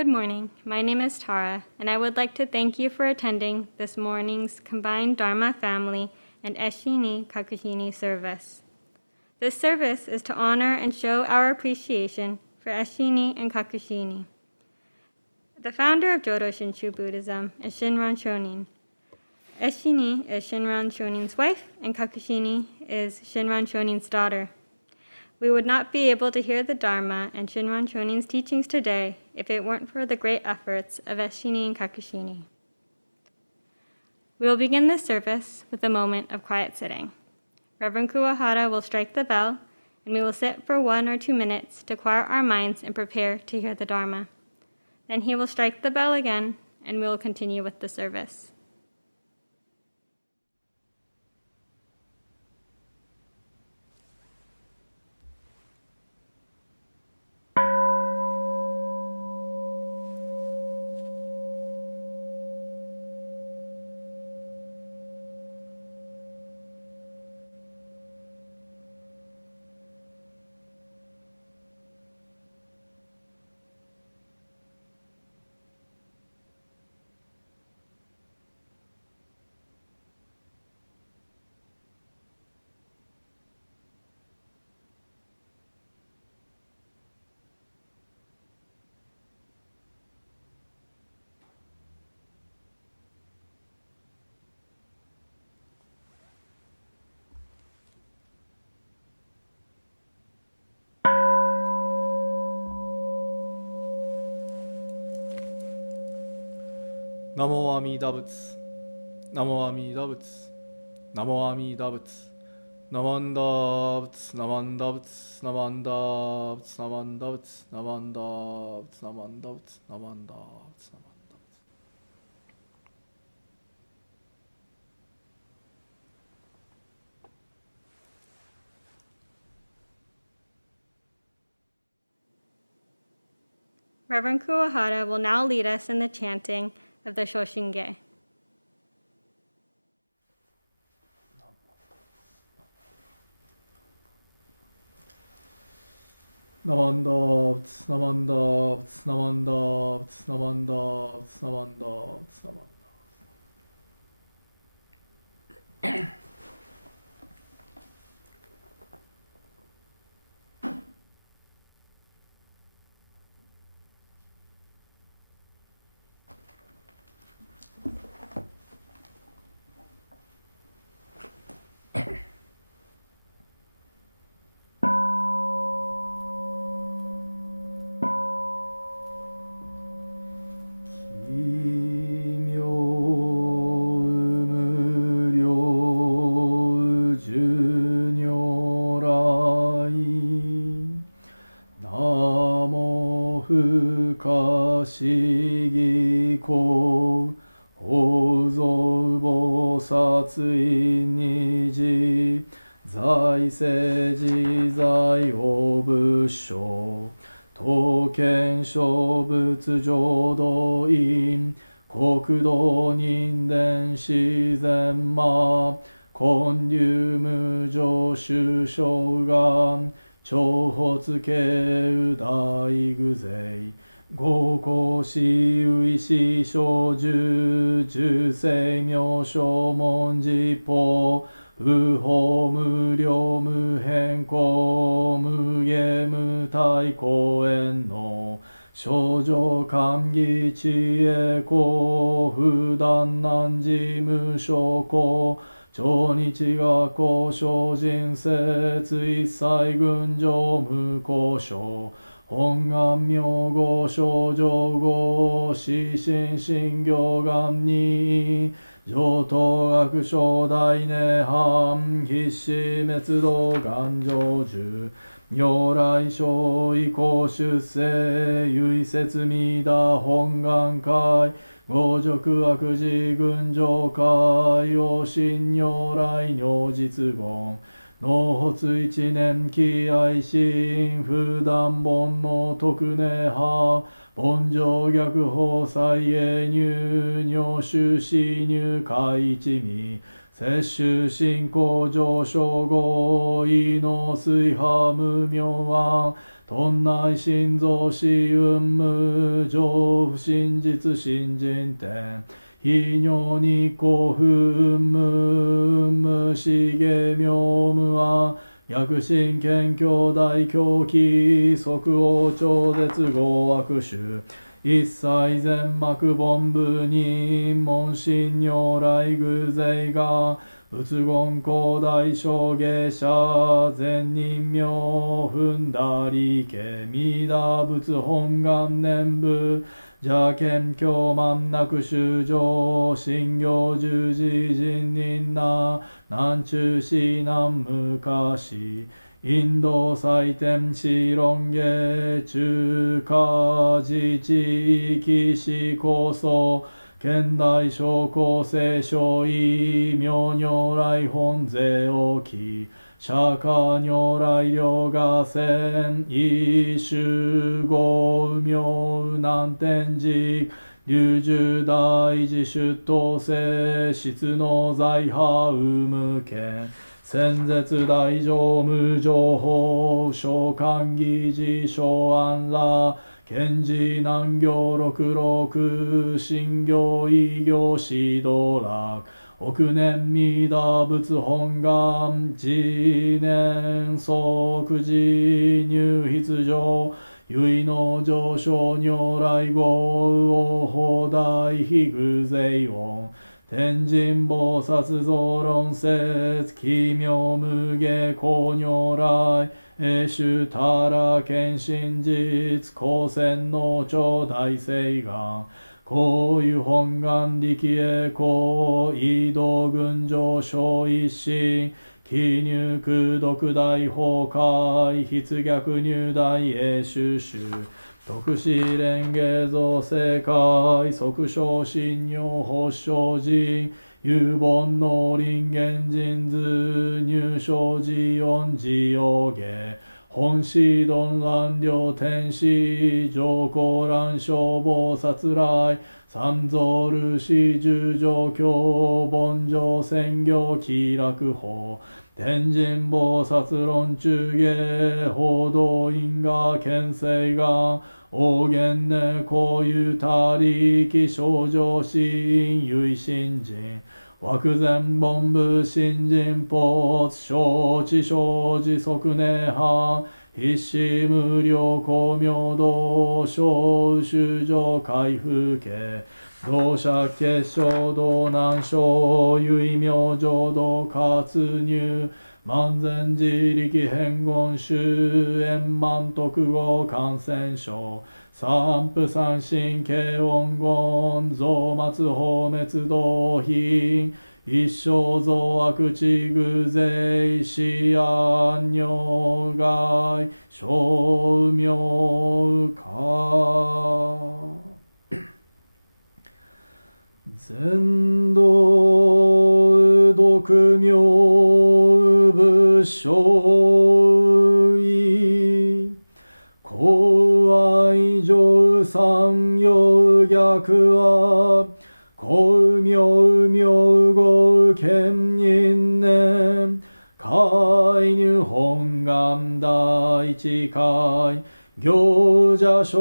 Good morning. My name is Tara, and I would like to thank you for attending this morning's combined Dharma family and Eshini Kakushini service. This service is to honor and show our appreciation for Eshini and Kakushini. The founder of Jodo Shinshu Buddhism is Shinran Shonin. Eshini is Shinran Shonin's wife, and Kakushini is Shinran Shonin's daughter. We would not be able to hear the Dharma and Shinran Shonin's teachings today if it weren't for the great efforts of Eshini and Kakushini. We will begin this service with a moment of quiet sitting. Reverend Kuwahara will strike the bell, and we will sit for 1 or 2 minutes to quiet our minds and prepare to hear the Dharma. Then he will strike the bell again, and we will continue with the service. Namo Amida Butsu, Namo Amida Butsu, Namo Amida Butsu, Namanda Butsu, Namanda Butsu, Namanda Butsu, Namanda Butsu, Namanda Butsu, Namanda Butsu, Namanda Butsu, Namanda. Reverend Kuwahara will now lead us in the chanting of the Shoshinge. Namanda Butsu, Namanda Butsu, Namanda Butsu, Namanda Butsu, Namanda Butsu, Namanda.浄土院国土人伝自然魔建立無常修正願長発慶大具税五行死有死小樹十世名称文字法無法無量無変更無下無体公園の少女歓喜知恵公不断難事無償公超日学校精進説一切群上無交渉本願名号少女号死心信行願に上等学章大涅槃必死滅道願成就如来生意向出世唯説弥陀本願会五辱悪事群上会養親如来如実言納発一年期愛心不断煩悩特寧派凡上逆法再永入入修死入海一味摂取進行上昇後意の水波無明は頓内心臓死運無常不真実心人天非尿に興奮無しげ妙無は逆心謙虚大狂気即応超絶合悪種一切全幕本部に門心如来偶勢が仏言広大小下者善人名踏んだりけ弥陀仏本願念部邪見教満なく修上信行十字人人な南中市南昔インド祭典市論下中華自治域市構想現代小構成小異名如来本税置き釈迦如来両河線異集合名南天寺龍樹大寺出頭性質の財派無権先絶大乗無情報召喚議事小安ら賢治難行六六信行異行指導楽億年弥陀仏本願次年即時入筆上唯の上昇如来号法大非偶勢音天神菩薩増論説奇妙無下光如来永主たら見真実光線の超大誓願こういう本願力へこう移動群上昇一心記入空読大崩壊筆逆入大永主主特使蓮華造世界即昇信用発祥人有本能林源人図入生寺音寺用下本師鈍乱両天使上皇乱消防殺来三蔵ルシ十条教凡上宣行気楽法天神菩薩論中下報道因果見世が大元ねこういうたりき症状心唯心人枠前本部新人没承知生じ即涅槃必死無料光明道小修上開封家同社結晶道南小唯明浄土活入万全自力変言周円満徳語感染症三不三神軽音言増末放滅道品一生増悪地偶税死安如外小妙化全道独名仏生意公愛上三陽逆は公明明語兼任年開入本願第一回行者少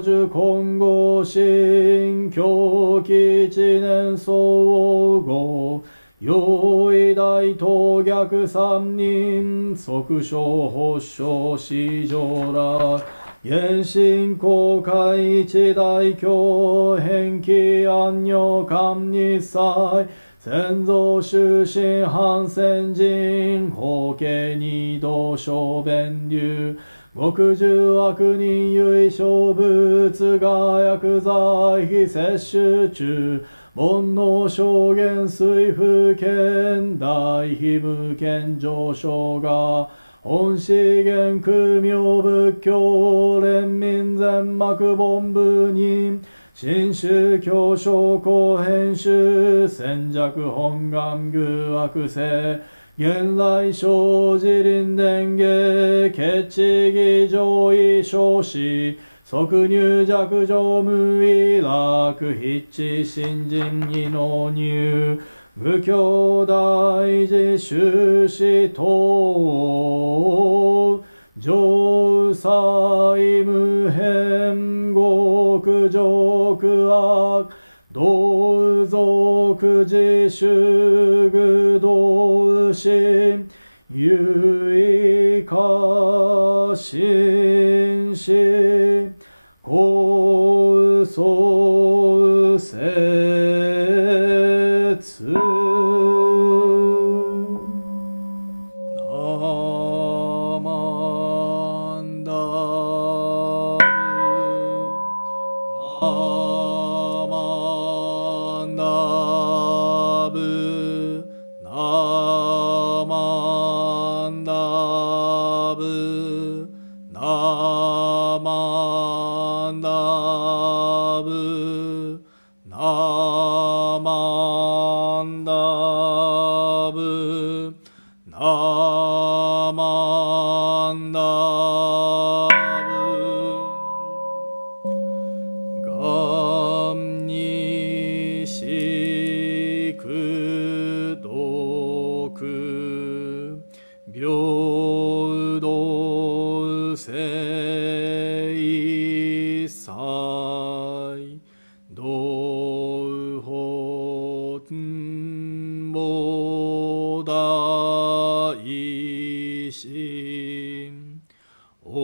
女今後新教期一年総合用意大当逆三人即小発祥四条ら原神公開一大教返帰安女官日祭先祖終身反戦人法家二道小弁流極重悪人唯小仏が薬剤非摂取中煩悩証言水風剣大非無権上昇が本資源空明仏教連民全幕本部人新宗教商工編集戦弱本願偶悪性現来生じ臨伝下決地義上位少子即入弱上無意楽筆致新人異能入無教大寺修士等上妻無変極辱悪同族自主具同心有意過心死高僧説平等性祭道本菩大心往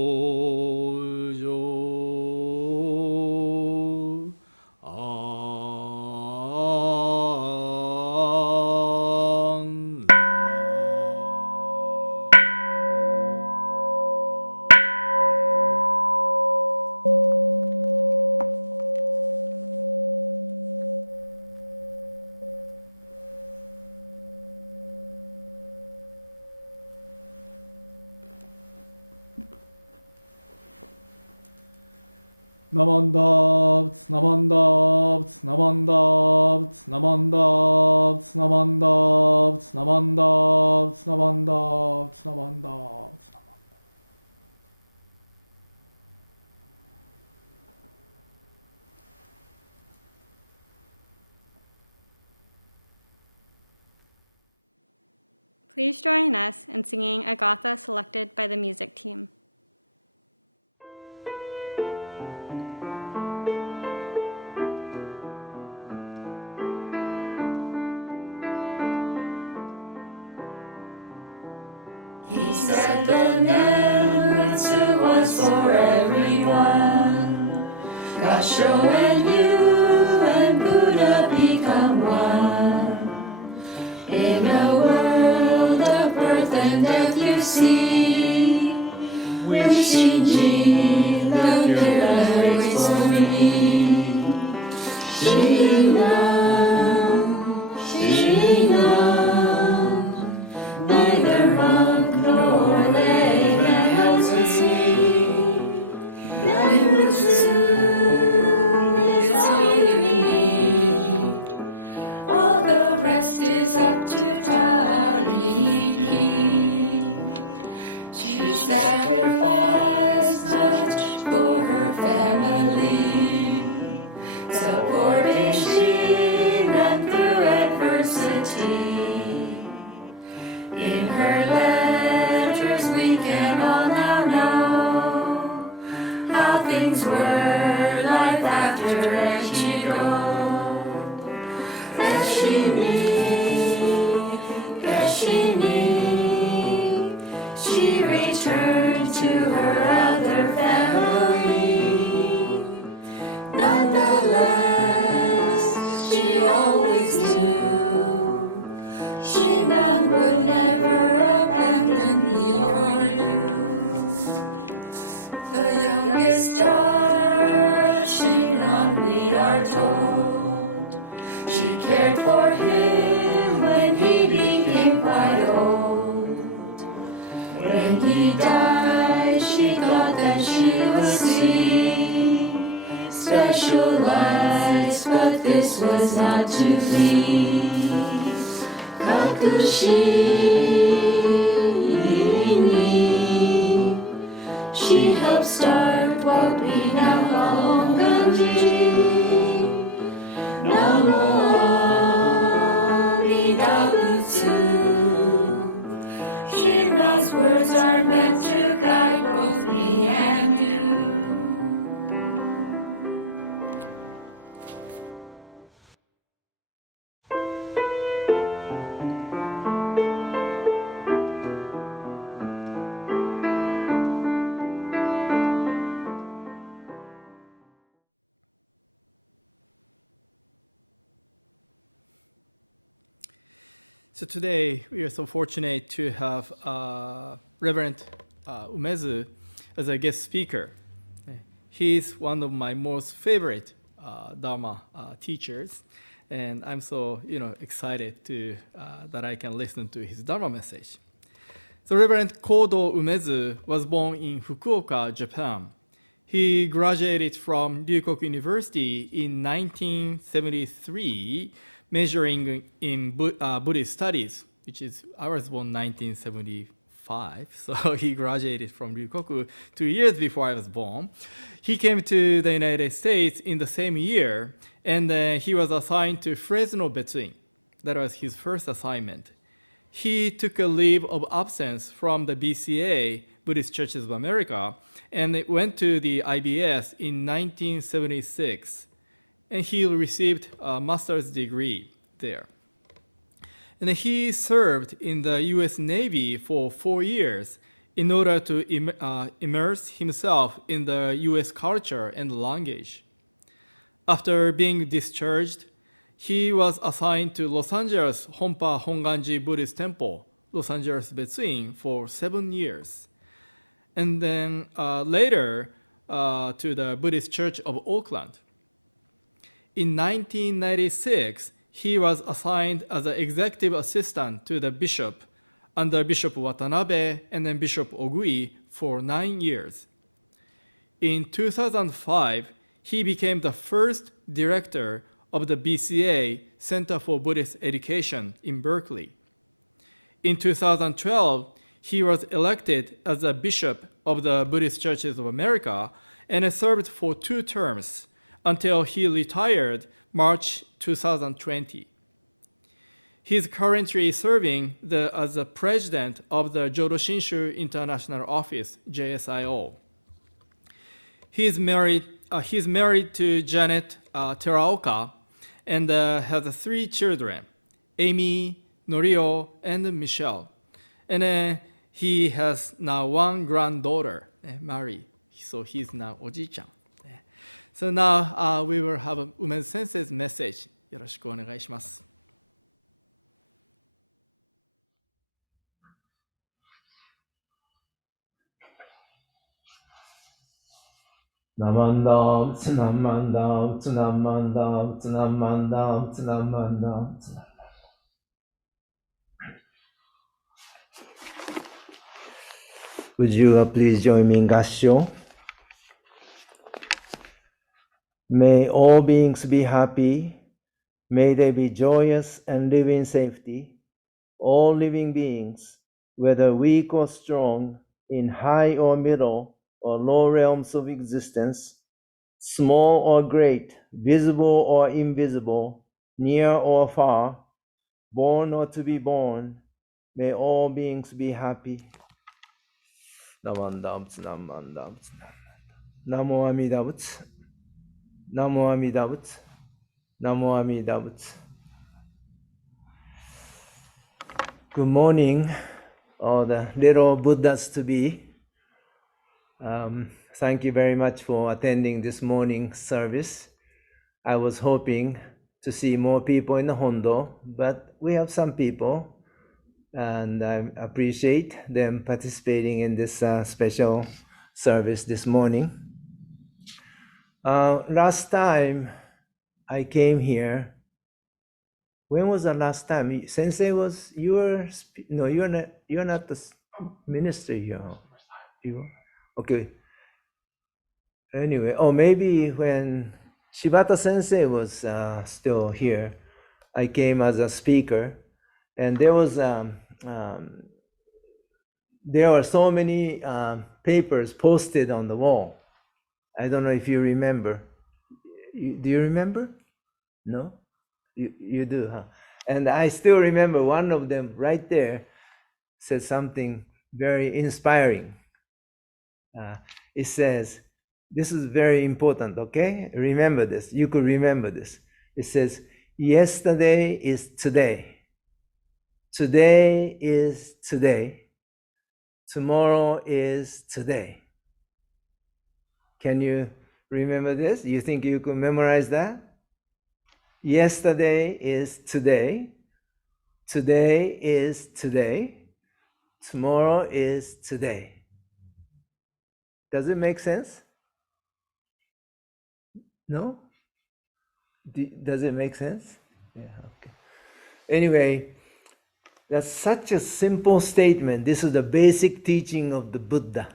生安楽ナマンダーブツナマンダーブツナマンダーブツナマンダーブツナマンダーブツナマンダーブツナマンダーブツナマンダーブツナマンダー。Please join us in singing a gatha selected by the music team. He said the Nembutsu was for everyone. Gasho and you and Buddha become one. In a world of birth and death you see, wishing Shinji, the Buddha waits for me. Shinam, Shinam, neither monk nor layman knows his need. Nembutsu is all you need. All the rest is up to Tariki. She sacrificed much for her family, supporting Shinran through adversity. In her letters we can all now know how things were life after Echigo. Gashini, she returned to her other family. Nonetheless, she always knew Shinran would never abandon me or you. The youngest daughter of Shinran, we are told, she cared for him when he became quite old. When he died, she thought that she would see special lights, but this was not to be. Kakushini, she helped start what we now call Onganji. Namo His words are meant to guide both me and you. So today we are so fortunate to have Reverend Umezu as a guest speaker. He's one of my most favorite Dharma teachers, and I'm so excited to that I can listen to his Dharma message. So Reverend Kodo Umezu was born in Fukuoka, Japan. He graduated from Ryukoku University in 1973, majoring in Buddhist studies, I was born 1975, so he graduated from Ryukoku 2 years before I was born. He came to the United States in the same year, and he was assigned to Fresno Betsuin. That was his first assignment. He took a leave of absence from the BCA, Buddhist Churches of America, and went to the IBS in 1976. And he received a master's degree there. And he served in the US Navy for 4 years in order to immerse himself in the US culture and language. After being discharged, he was assigned to Los Angeles Honpa Honganji Buddhist Temple, Los Angeles Betsuin, for 7 years. And then later to the Buddhist Church of Oakland. In 1996, he was assigned as an executive assistant to the bishop under Bishop Watanabe and then Bishop Ogui for 9 years. In 2005, he became the first director of the BCA Center for Buddhist Education in Berkeley. In 2012, he was elected as a bishop of the Buddhist Churches of America and served for 2 terms until he retired March 2020. He is currently serving as the president of the Jodo Shinshu International Office, JSIO. He is married to Janet Teraoka and has 3 children, Amy, Norio, and Michelle. And he has now 1 granddaughter, Mary. So he's now Oji-chan. So now we will have Umezu Sensei's message. よろしくお願いします。Namandam, Tsunamandam, Tsunamandam, Tsunamandam, Tsunamandam, Tsunamandam. Would you please join me in Gassho? May all beings be happy. May they be joyous and live in safety. All living beings, whether weak or strong, in high or middle or low realms of existence, small or great, visible or invisible, near or far, born or to be born, may all beings be happy. Namandam, Namandam, Namo Amida Butsu. Namo Amida Butsu. Namo Amida Butsu. Good morning, all the little Buddhas to be. Thank you very much for attending this morning's service. I was hoping to see more people in the Hondo, but we have some people, and I appreciate them participating in this special service this morning. Last time I came here, when was the last time? Sensei was, you're not the minister here. You? Okay. Anyway, maybe when Shibata Sensei was still here, I came as a speaker, and there was there were so many papers posted on the wall. I don't know if you remember. Do you remember? No? You do, huh? And I still remember one of them right there said something very inspiring. It says, this is very important, okay? Remember this. You could remember this. It says, yesterday is today. Today is today. Tomorrow is today. Can you remember this? You think you could memorize that? Yesterday is today. Today is today. Tomorrow is today. Does it make sense? No? Does it make sense? Yeah, okay. Anyway, that's such a simple statement. This is the basic teaching of the Buddha.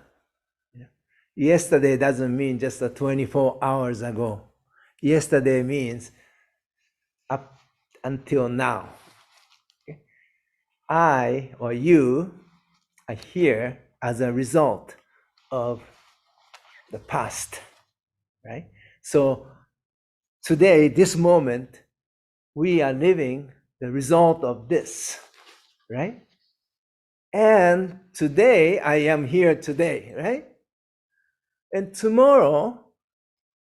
Yesterday doesn't mean just 24 hours ago. Yesterday means up until now. Okay? I or you are here as a result of the past, right? So today, this moment, we are living the result of this, right? And today, I am here today, right? And tomorrow,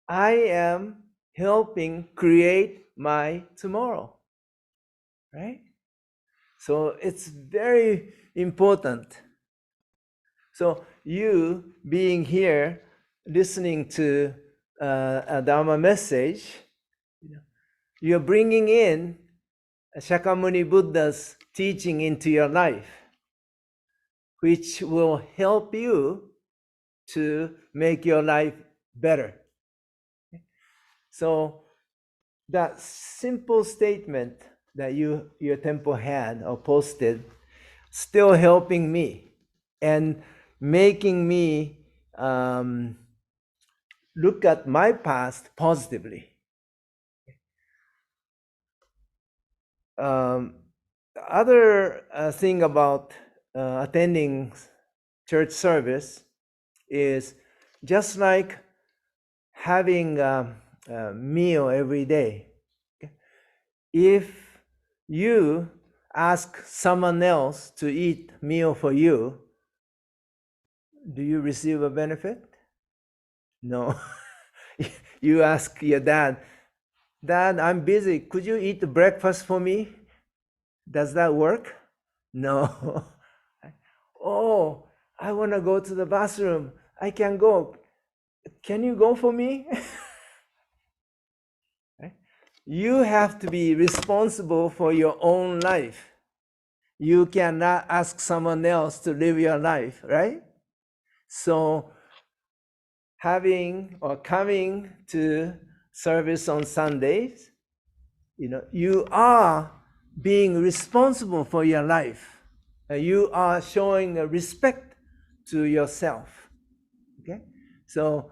I am helping create my tomorrow, right? So it's very important. So you being here, listening to a Dharma message, you're bringing in Shakyamuni Buddha's teaching into your life, which will help you to make your life better. So that simple statement that your temple had or posted, still helping me and making me look at my past positively. The other thing about attending church service is just like having a meal every day. If you ask someone else to eat meal for you, do you receive a benefit? No. You ask your dad, Dad, I'm busy. Could you eat the breakfast for me? Does that work? No. Oh, I want to go to the bathroom. I can go. Can you go for me? You have to be responsible for your own life. You cannot ask someone else to live your life, right? So having or coming to service on Sundays, you are being responsible for your life. You are showing a respect to yourself. Okay? So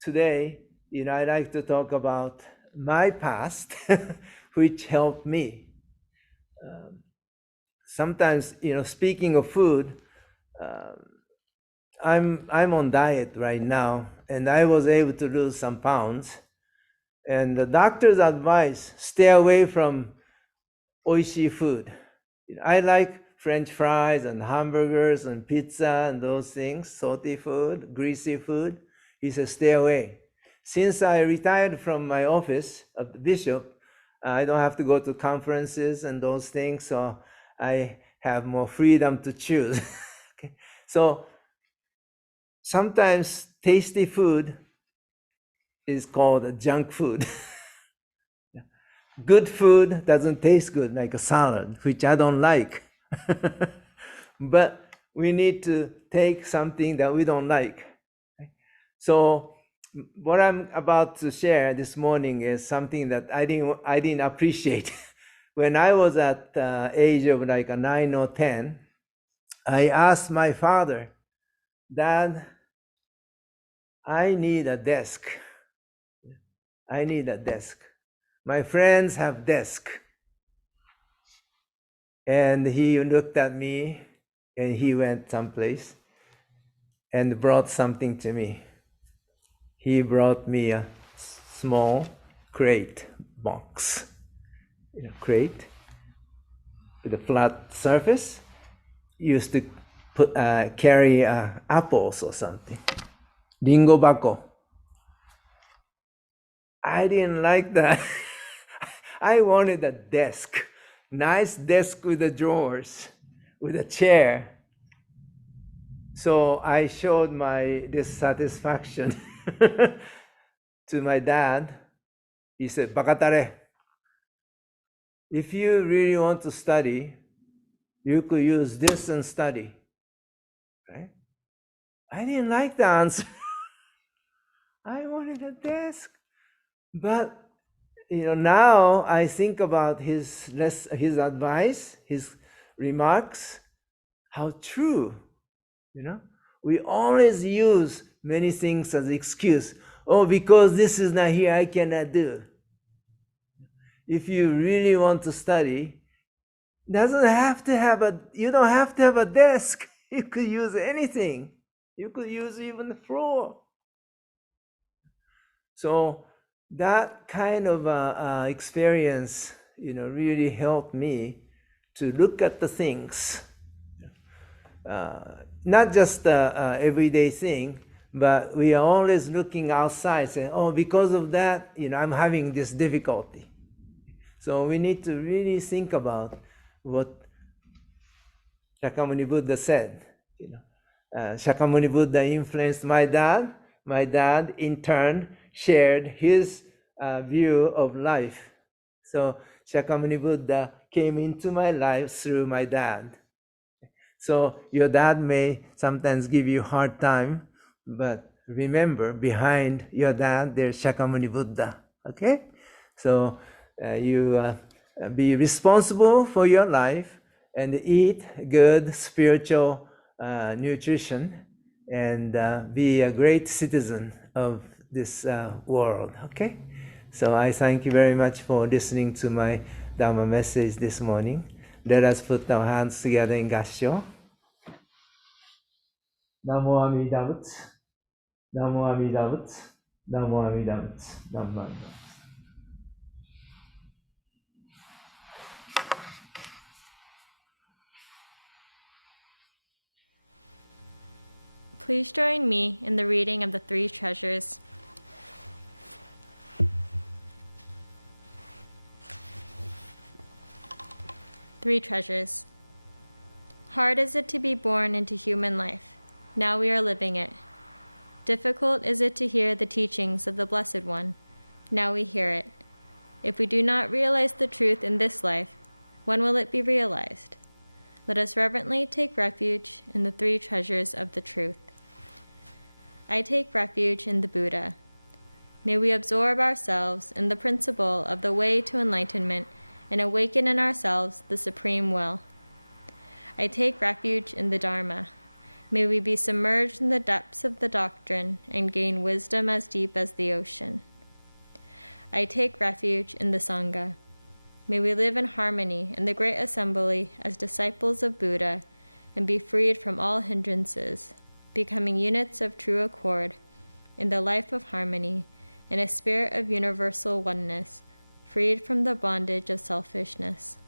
today, I'd like to talk about my past, which helped me. Sometimes, speaking of food, I'm on diet right now, and I was able to lose some pounds. And the doctor's advice: stay away from oishi food. I like French fries and hamburgers and pizza and those things, salty food, greasy food. He says, stay away. Since I retired from my office of the bishop, I don't have to go to conferences and those things, so I have more freedom to choose. Okay. So sometimes tasty food is called junk food. Good food doesn't taste good, like a salad, which I don't like. But we need to take something that we don't like. So what I'm about to share this morning is something that I didn't appreciate. When I was at the age of like 9 or 10, I asked my father, Dad, I need a desk. I need a desk. My friends have desk. And he looked at me and he went someplace and brought something to me. He brought me a small crate box. Crate with a flat surface. Used to carry apples or something. Ringo bako. I didn't like that. I wanted a desk, nice desk with the drawers, with a chair. So I showed my dissatisfaction to my dad. He said, "Bakatare, if you really want to study, you could use this and study." Right? I didn't like the answer. I wanted a desk. But now I think about his advice, his remarks, how true. We always use many things as excuse. Oh, because this is not here, I cannot do. If you really want to study, you don't have to have a desk. You could use anything. You could use even the floor. So that kind of experience, really helped me to look at the things. Not just the everyday thing, but we are always looking outside saying, oh, because of that, I'm having this difficulty. So we need to really think about what Shakyamuni Buddha said. Shakyamuni Buddha influenced my dad. My dad, in turn, shared his view of life. So Shakyamuni Buddha came into my life through my dad. So your dad may sometimes give you a hard time, but remember, behind your dad, there's Shakyamuni Buddha, okay? So you be responsible for your life and eat good spiritual nutrition and be a great citizen of this world, okay? So I thank you very much for listening to my Dharma message this morning. Let us put our hands together in Gassho. Namo Amida Butsu. Namo Amida Butsu. Namo Amida Butsu. Namo Amida Butsu. Please join me in the reading of the three treasures. Three treasures. Hard is it to be born into human life. Now we are living it. Difficult is it to hear the teachings of the Blessed One. Now we hear it. If we do not realize the truth in this life, when will it be realized? Let us reverently take refuge in the three treasures of the truth. I take refuge in the Buddha. May we absorb ourselves in the principle of the way to enlightenment and awaken in ourselves the supreme will. I take refuge in the Dharma. May we be submerged in the depths of the doctrine and gain wisdom as deep as the ocean. I take refuge in the Sangha. May we live in harmony in the great assembly as disciples of Buddha and be freed from all hindrances, becoming units of true accord in the life of harmony in a spirit of universal oneness, freed from the bondage of selfishness.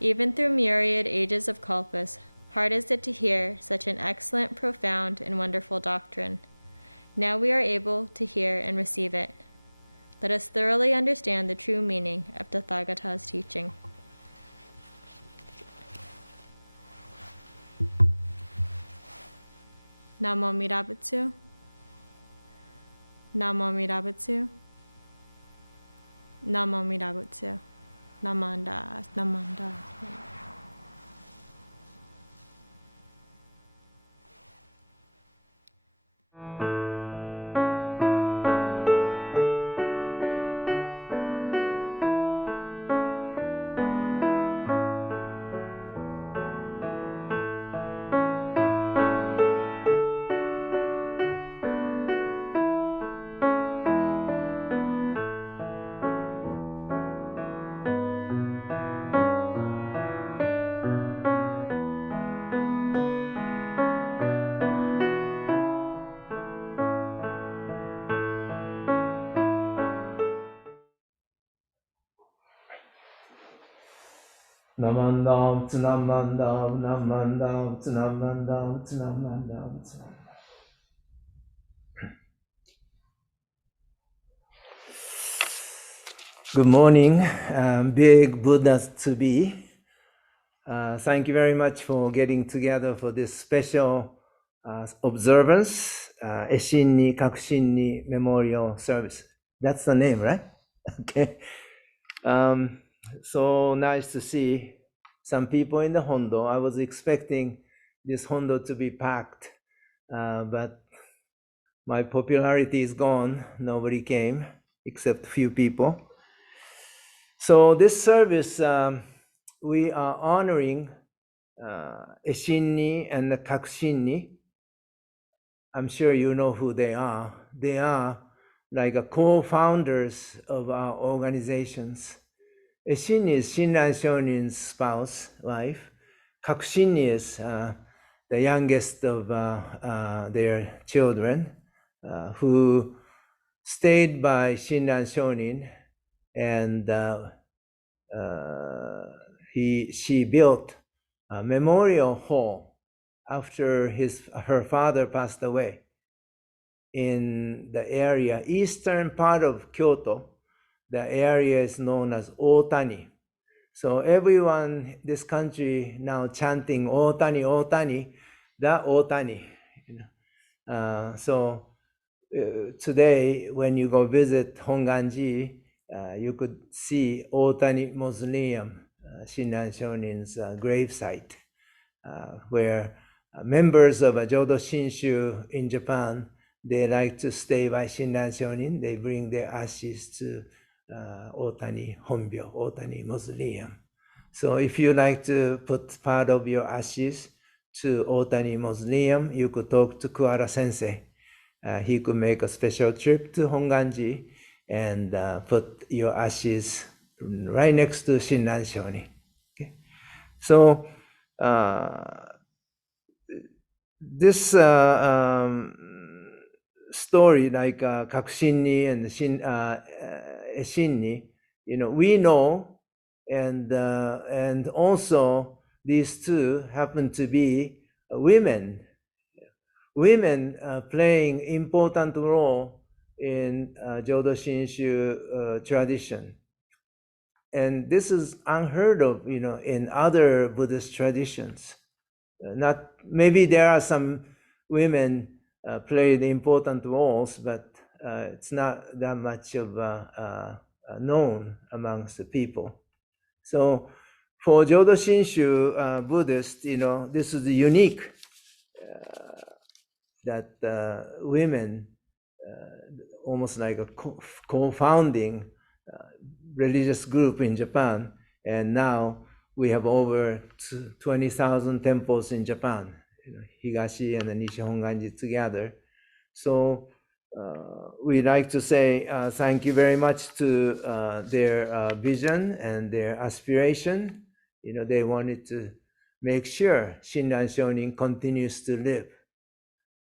Even through myriad ages of kalpas, hard is it to hear such an excellent, profound, and wonderful doctrine. Now we are able to hear and receive it. Let us thoroughly understand the true meaning of Tathagata's teaching. Namo Mirabutsu. Namo Mirabutsu. Namo Mirabutsu. Namanda, Namanda. Namandam, Tsunamandam, Namandam, Tsunamandam, Tsunamandam, Tsunamandam. Good morning, big Buddhas to be. Thank you very much for getting together for this special observance, Eshin-ni Kakushin-ni Memorial Service. That's the name, right? Okay. So nice to see some people in the Hondo. I was expecting this Hondo to be packed, but my popularity is gone. Nobody came except few people. So this service, we are honoring Eshin-ni and the Kakushin-ni. I'm sure you know who they are. They are like a co-founders of our organizations. Eshin is Shinran Shonin's spouse, wife. Kakushin is the youngest of their children who stayed by Shinran Shonin, and she built a memorial hall after her father passed away in the area, eastern part of Kyoto. The area is known as Otani. So everyone, this country now chanting Otani, Otani, the Otani. So today, when you go visit Honganji, you could see Otani Mausoleum, Shinran Shonin's gravesite, where members of Jodo Shinshu in Japan, they like to stay by Shinran Shonin. They bring their ashes to Otani Honbyo, Otani Mausoleum. So if you like to put part of your ashes to Otani Mausoleum, you could talk to Kuara Sensei. He could make a special trip to Honganji and put your ashes right next to Shinran Shonin. Okay? So this story, like Kakushin-ni and Eshin-ni, we know, and also these two happen to be women playing important role in Jodo Shinshu tradition. And this is unheard of, in other Buddhist traditions. Maybe there are some women played important roles, but it's not that much of known amongst the people. So for Jodo Shinshu Buddhist, this is unique that women, almost like a co-founding religious group in Japan, and now we have over 20,000 temples in Japan, Higashi and Nishi Honganji together. So we like to say thank you very much to their vision and their aspiration. They wanted to make sure Shinran Shonin continues to live.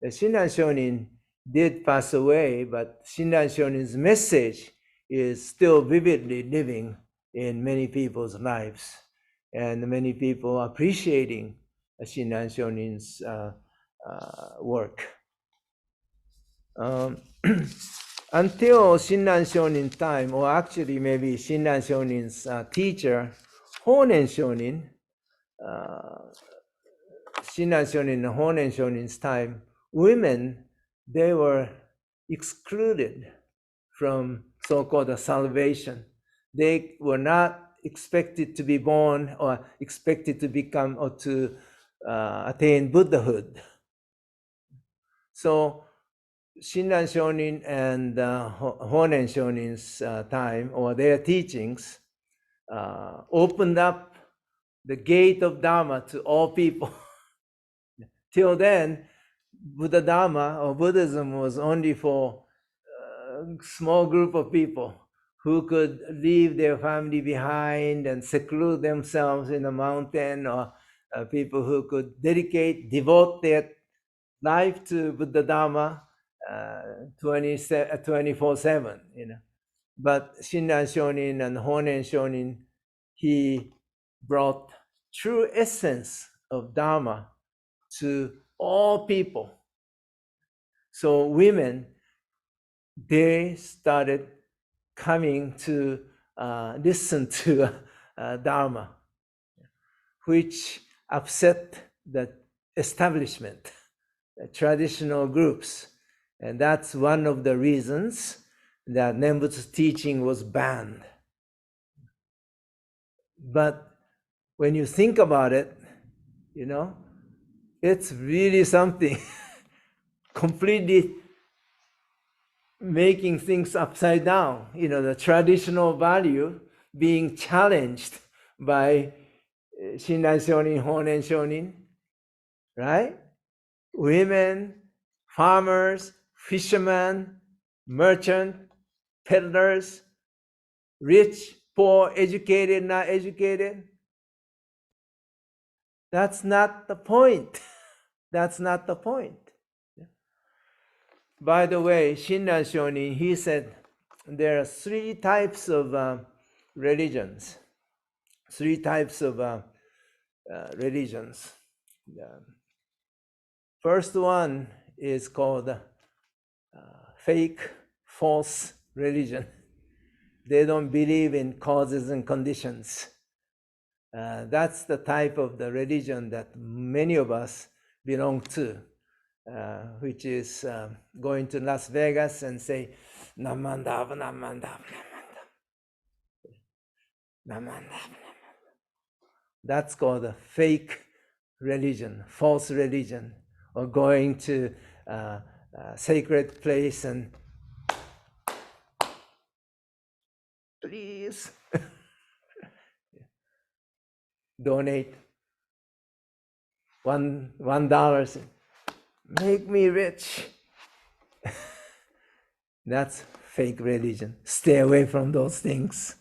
The Shinran Shonin did pass away, but Shinran Shonin's message is still vividly living in many people's lives, and many people are appreciating Shinran Shonin's work. Until Shinran Shonin time, or actually maybe Shinran Shonin's teacher, Honen Shonin, Shinran Shonin and Honen Shonin's time, women, they were excluded from so-called salvation. They were not expected to be born or expected to become or to attain Buddhahood. So Shinran Shonin and Honen Shonin's time, or their teachings, opened up the gate of Dharma to all people. Till then, Buddha Dharma or Buddhism was only for a small group of people who could leave their family behind and seclude themselves in a mountain, or people who could devote their life to Buddha Dharma 24/7, But Shinran Shonin and Honen Shonin, he brought true essence of Dharma to all people. So women, they started coming to listen to Dharma, which upset the establishment, the traditional groups. And that's one of the reasons that Nembutsu's teaching was banned. But when you think about it, you know, it's really something completely making things upside down. You know, the traditional value being challenged by Shinran Shonin, Honen Shonin, right? Women, farmers, fishermen, merchant, peddlers, rich, poor, educated, not educated. That's not the point. That's not the point. By the way, Shinran Shonin, he said there are three types of religions. Three types of religions. The first one is called fake, false religion. They don't believe in causes and conditions. That's the type of the religion that many of us belong to, which is going to Las Vegas and say, Namandab, Namandab, Namandab, Namandab. That's called a fake religion, false religion, or going to a sacred place and please donate $1, make me rich. That's fake religion. Stay away from those things.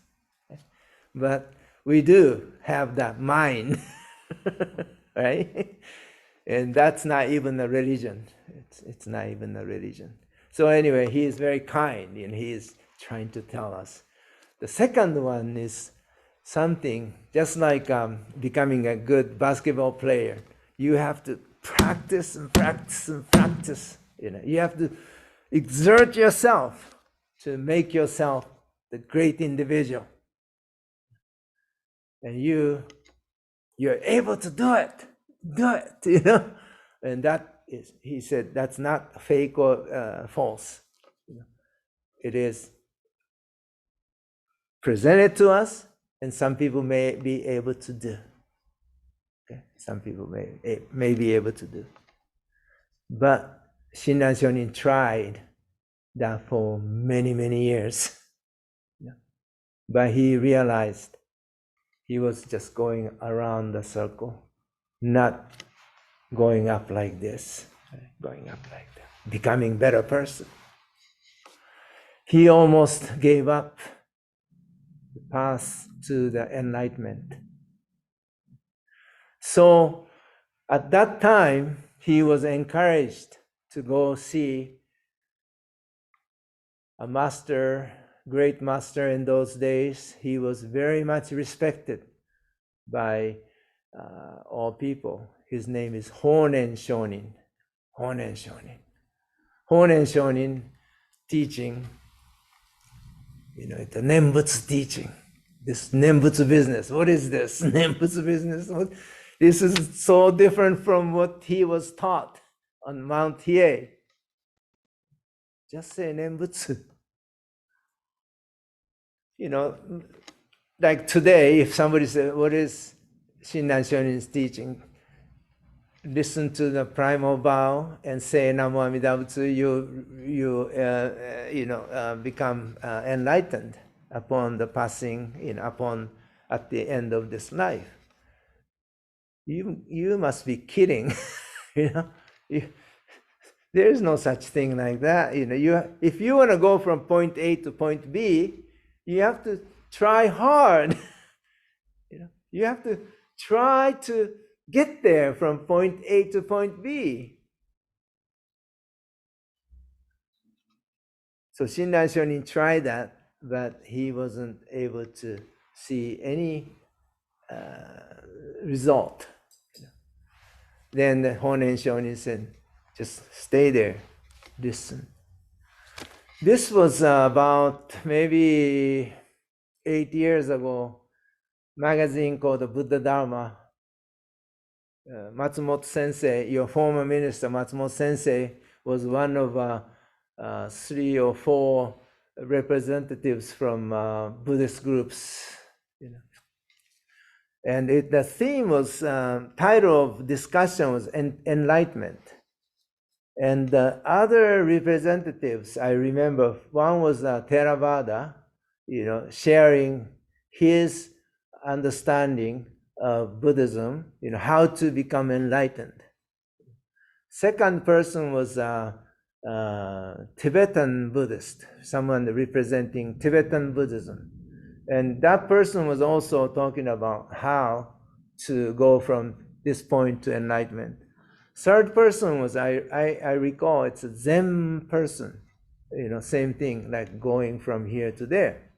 But we do have that mind, right? And that's not even a religion. It's not even a religion. So anyway, he is very kind and he is trying to tell us. The second one is something just like becoming a good basketball player. You have to practice and practice and practice. You know, you have to exert yourself to make yourself the great individual. And you're able to do it, you know. And that is, he said, that's not fake or false. You know, it is presented to us, and some people may be able to do. Okay, some people may be able to do. But Shinran Shonin tried that for many, many years. Yeah. But he realized he was just going around the circle, not going up like this, going up like that, becoming a better person. He almost gave up the path to the enlightenment. So at that time, he was encouraged to go see a master, great master in those days. He was very much respected by all people. His name is Honen Shonin. Honen Shonin. Honen Shonin teaching, you know, the Nembutsu teaching. This Nembutsu business. What is this Nembutsu business? This is so different from what he was taught on Mount Hiei. Just say Nembutsu. You know, like today, if somebody says, what is Shinran Shonin's teaching? Listen to the primal vow and say Namo Amida Butsu, you become enlightened upon the passing, at the end of this life. You must be kidding. There is no such thing like that. If you want to go from point A to point B, you have to try hard. You have to try to get there from point A to point B. So Shinran Shonin tried that, but he wasn't able to see any result. Then the Honen Shonin said, just stay there, listen. This was about maybe 8 years ago, magazine called Buddha Dharma. Matsumoto Sensei, your former minister Matsumoto Sensei, was one of 3 or 4 representatives from Buddhist groups. And the theme was, title of discussion was enlightenment. And the other representatives, I remember, one was Theravada, sharing his understanding of Buddhism, how to become enlightened. Second person was Tibetan Buddhist, someone representing Tibetan Buddhism. And that person was also talking about how to go from this point to enlightenment. Third person was, I recall, it's a Zen person, same thing, like going from here to there.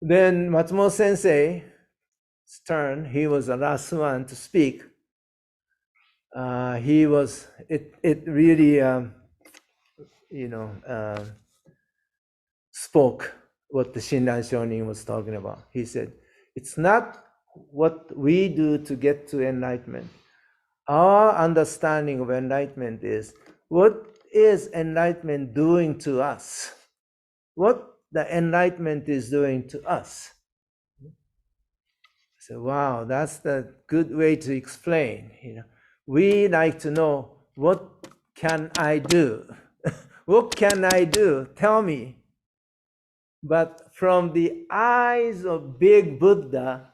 Then Matsumoto Sensei's turn, he was the last one to speak. He was, it really, spoke what the Shinran Shonin was talking about. He said, it's not what we do to get to enlightenment. Our understanding of enlightenment is, what is enlightenment doing to us? What the enlightenment is doing to us. So, wow, that's the good way to explain. We like to know, what can I do? What can I do? Tell me. But from the eyes of Big Buddha,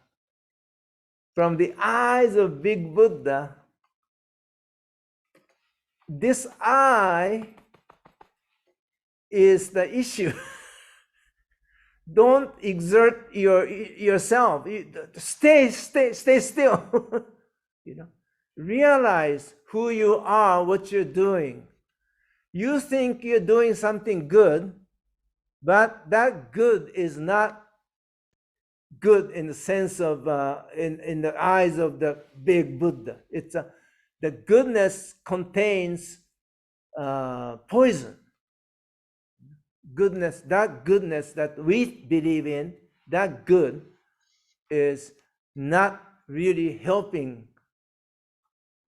this I is the issue. Don't exert yourself. Stay still. Realize who you are, what you're doing. You think you're doing something good, but that good is not good in the sense of in the eyes of the Big Buddha. It's the goodness contains poison. That goodness that we believe in, that good is not really helping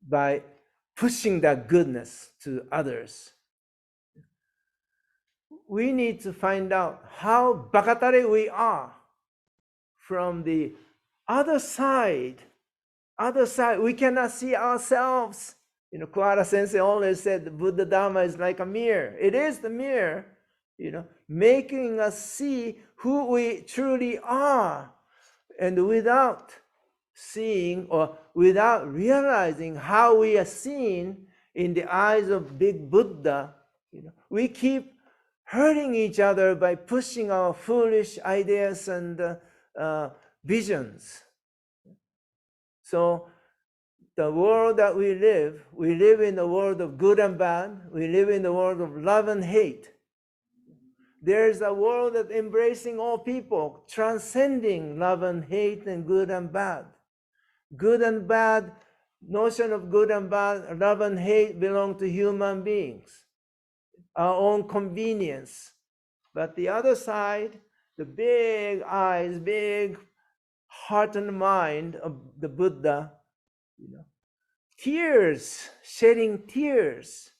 by pushing that goodness to others. We need to find out how bakatare we are from the other side. We cannot see ourselves. Kuwara Sensei always said the Buddha Dharma is like a mirror. It is the mirror, making us see who we truly are. And without seeing or without realizing how we are seen in the eyes of Big Buddha, we keep hurting each other by pushing our foolish ideas and visions. So the world that we live in the world of good and bad. We live in the world of love and hate. There's a world that embracing all people, transcending love and hate and good and bad. Good and bad, notion of good and bad, love and hate belong to human beings, our own convenience. But the other side, the big eyes, big heart and mind of the Buddha, tears, shedding tears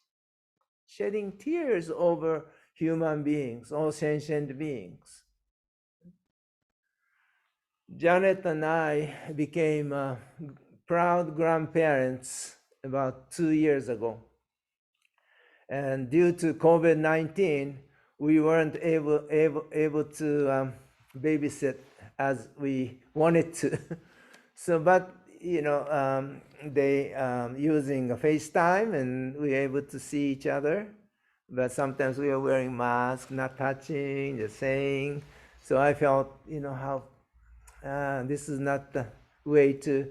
over human beings, all sentient beings. Janet and I became proud grandparents about 2 years ago. And due to COVID-19, we weren't able to babysit as we wanted to. So, but they using a FaceTime, and we were able to see each other. But sometimes we are wearing masks, not touching, just saying. So I felt, how this is not the way to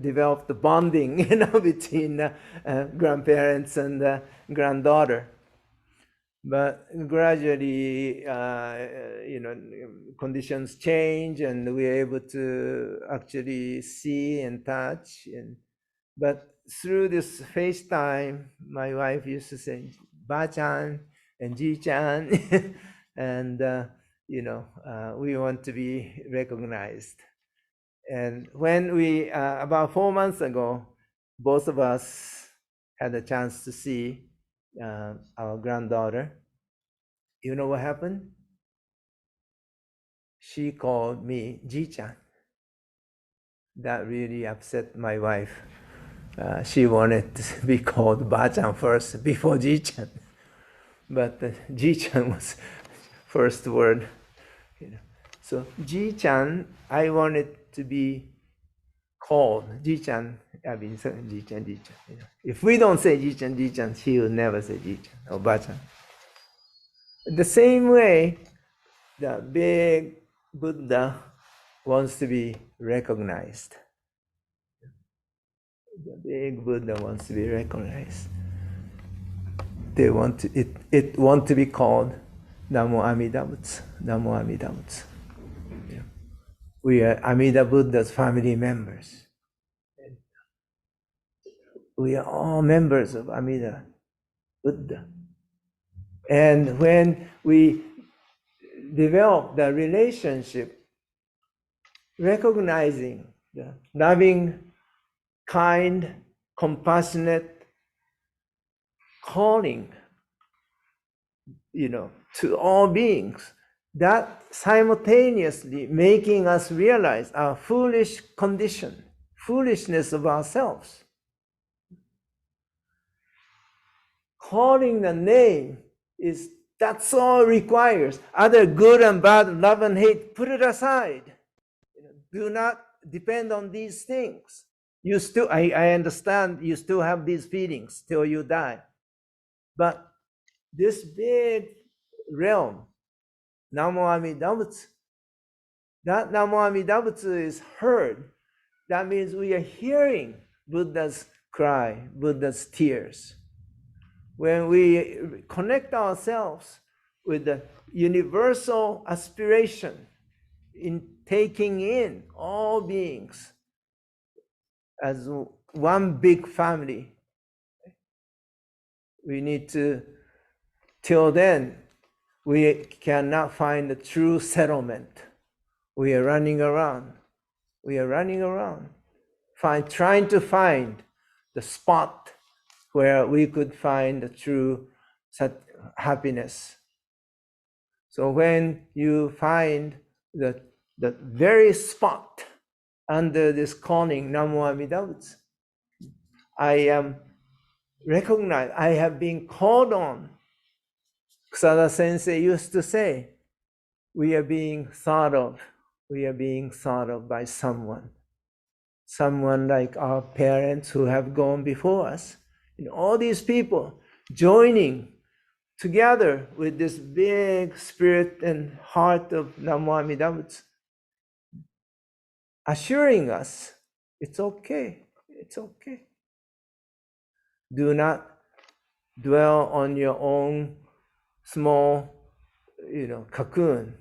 develop the bonding, between grandparents and granddaughter. But gradually, conditions change, and we're able to actually see and touch. But through this FaceTime, my wife used to say, "Ba-chan" and "Ji-chan," and we want to be recognized. And when we about 4 months ago, both of us had a chance to see our granddaughter. You know what happened? She called me Ji-chan. That really upset my wife. She wanted to be called Ba-chan first before Ji-chan. But Ji-chan was first word. So Ji-chan, I wanted to be called Ji-chan. I mean, Ji-chan, Ji-chan. If we don't say Ji-chan, Ji-chan, she will never say Ji-chan or Ba-chan. The same way, the big Buddha wants to be recognized. The big Buddha wants to be recognized. They want to, it want to be called Namo Amida Butsu. Namo Amida Butsu. Yeah. We are Amida Buddha's family members. We are all members of Amida Buddha. And when we develop the relationship, recognizing the loving, kind, compassionate calling, to all beings, that simultaneously making us realize our foolish condition, foolishness of ourselves. Calling the name that's all it requires. Other good and bad, love and hate, put it aside. Do not depend on these things. You still, I understand you still have these feelings till you die. But this big realm, Namo Amida Butsu, that Namo Amida Butsu is heard. That means we are hearing Buddha's cry, Buddha's tears. When we connect ourselves with the universal aspiration in taking in all beings as one big family, we need to, till then, we cannot find the true settlement. We are running around. Trying to find the spot where we could find the true happiness. So when you find the very spot under this calling, Namo Amida Butsu, I am recognized, I have been called on. Kusada Sensei used to say, we are being thought of by someone like our parents who have gone before us. All these people joining together with this big spirit and heart of Namo Amida Butsu, assuring us it's okay. Do not dwell on your own small, cocoon.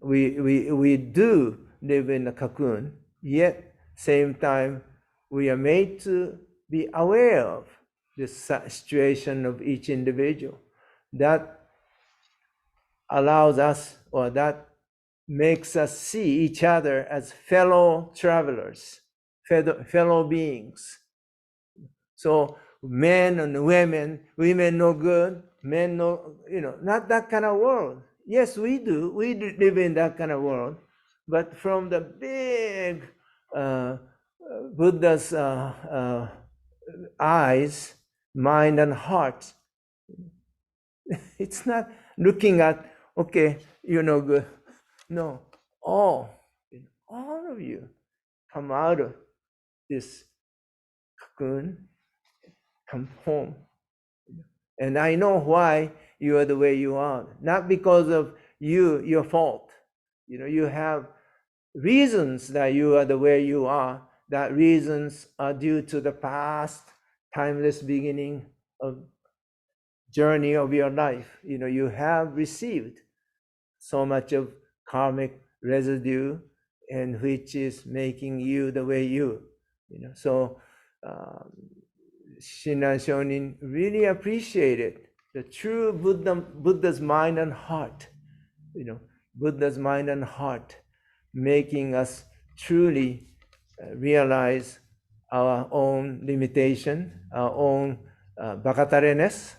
We do live in a cocoon, yet same time we are made to be aware of this situation of each individual. That allows us, or that makes us see each other as fellow travelers, fellow beings. So men and women no good, men no, not that kind of world. Yes, we do. We live in that kind of world. But from the big Buddha's eyes, mind and heart, it's not looking at, okay, you're no good. No, all of you come out of this cocoon, come home. And I know why you are the way you are. Not because of your fault. You have reasons that you are the way you are. That reasons are due to the past, timeless beginning of journey of your life. You have received so much of karmic residue, and which is making you the way so Shinran Shonin really appreciated the true Buddha's mind and heart, Buddha's mind and heart, making us truly realize our own limitation, our own bakatare-ness,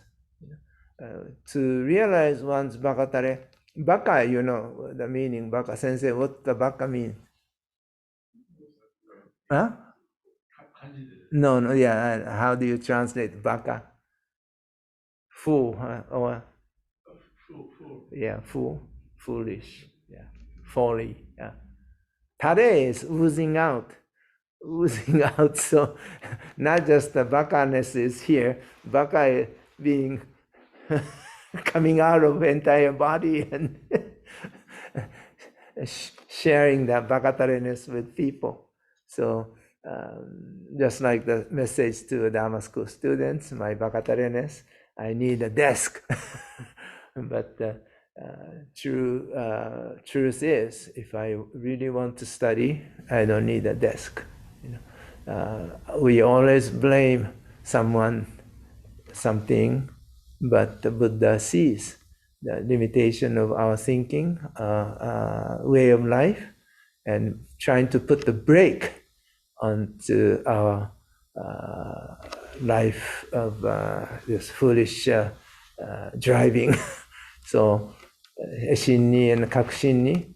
to realize one's bakatare. Baka, the meaning, baka. Sensei, what the baka mean? Huh? No, yeah. How do you translate baka? Fool, huh? Or yeah, foolish, yeah, folly, yeah. Tare is oozing out. So not just the baka-ness is here, baka is being coming out of entire body and sharing that bakatare-ness with people. So just like the message to Dharma school students, my bakatare-ness, I need a desk. But truth is, if I really want to study, I don't need a desk. We always blame someone, something, but the Buddha sees the limitation of our thinking, way of life, and trying to put the brake onto our life of this foolish driving. So, Shinni and Kakushinni,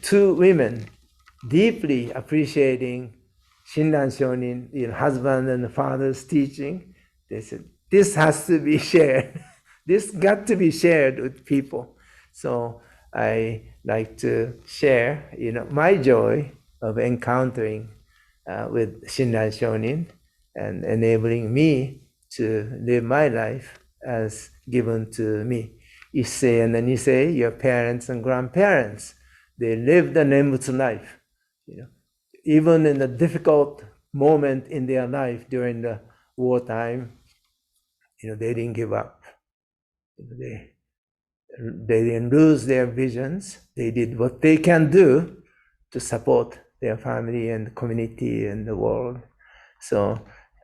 two women, deeply appreciating Shinran Shonin, husband and father's teaching, they said, this has to be shared. This got to be shared with people. So I like to share, my joy of encountering with Shinran Shonin and enabling me to live my life as given to me. Issei and Nisei, your parents and grandparents, they lived the Nembutsu life. Even in the difficult moment in their life during the wartime, they didn't give up. They didn't lose their visions. They did what they can do to support their family and the community and the world. So,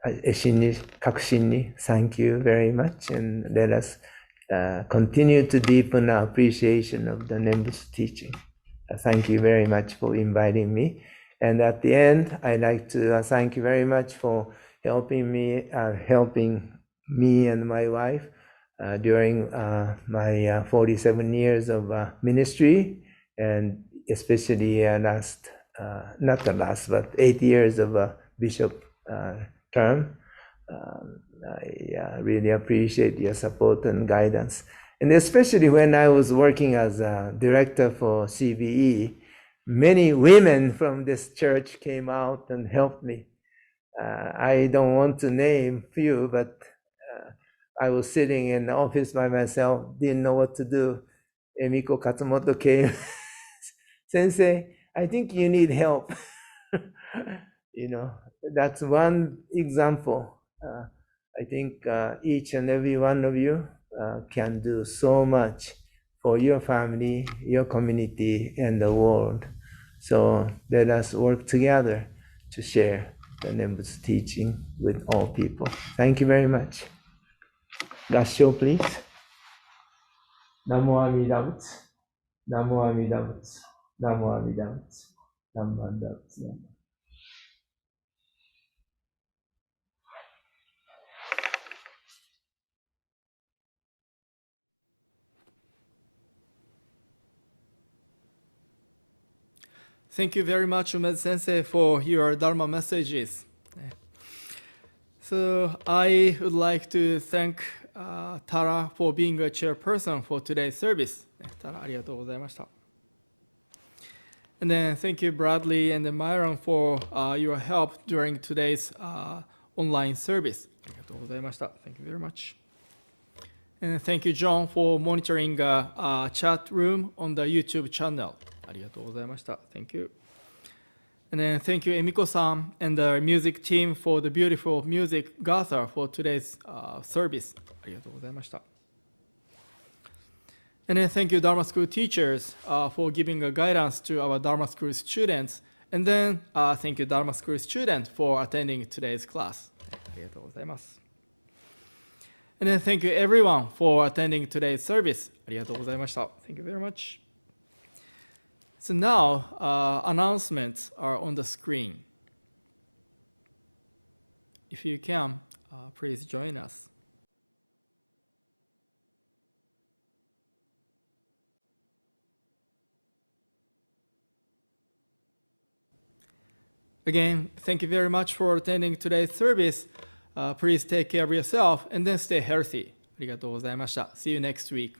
Eshinni, Kakushinni, thank you very much, and let us continue to deepen our appreciation of the Nembutsu teaching. Thank you very much for inviting me. And at the end, I'd like to thank you very much for helping me and my wife during my 47 years of ministry, and especially not the last, but 8 years of bishop term. I really appreciate your support and guidance. And especially when I was working as a director for CBE, many women from this church came out and helped me. I don't want to name few, but I was sitting in the office by myself, didn't know what to do. Emiko Katsumoto came. Sensei, I think you need help. That's one example. I think each and every one of you can do so much for your family, your community, and the world. So let us work together to share the Nembutsu teaching with all people. Thank you very much. Gassho, please. Namo Amida Butsu. Namo Amida Butsu. Namo Amida Butsu. Namo Amida Butsu. Thank you very much, Umed Sensei, for your Dharma messages. So I would like to thank Tara for being a chairperson for today's service. Tara, ありがとうございました。And then thank you, Bradley and Myron, for your help during today's online service. ありがとうございました。Thank you very much. And thank you, John, for monitoring a chat room on the YouTube channel. ありがとうございました。Thank you. And then thank you, Emiko-san, and the music team for the beautiful music gather for today's service. ありがとうございました。And then thank you, Dharma School teachers, for giving a guidance to our Dharma School students. And then thank you, Dharma School students, for attending today's class. ありがとうございます。And then thank you, everyone, for attending today's service. ありがとうございました。Thank you very much. So now, announcements are on the screen. If you can, please join us. Again, thank you very much for attending today's service. Please take care of yourself and then stay healthy. ありがとうございました。See you next week.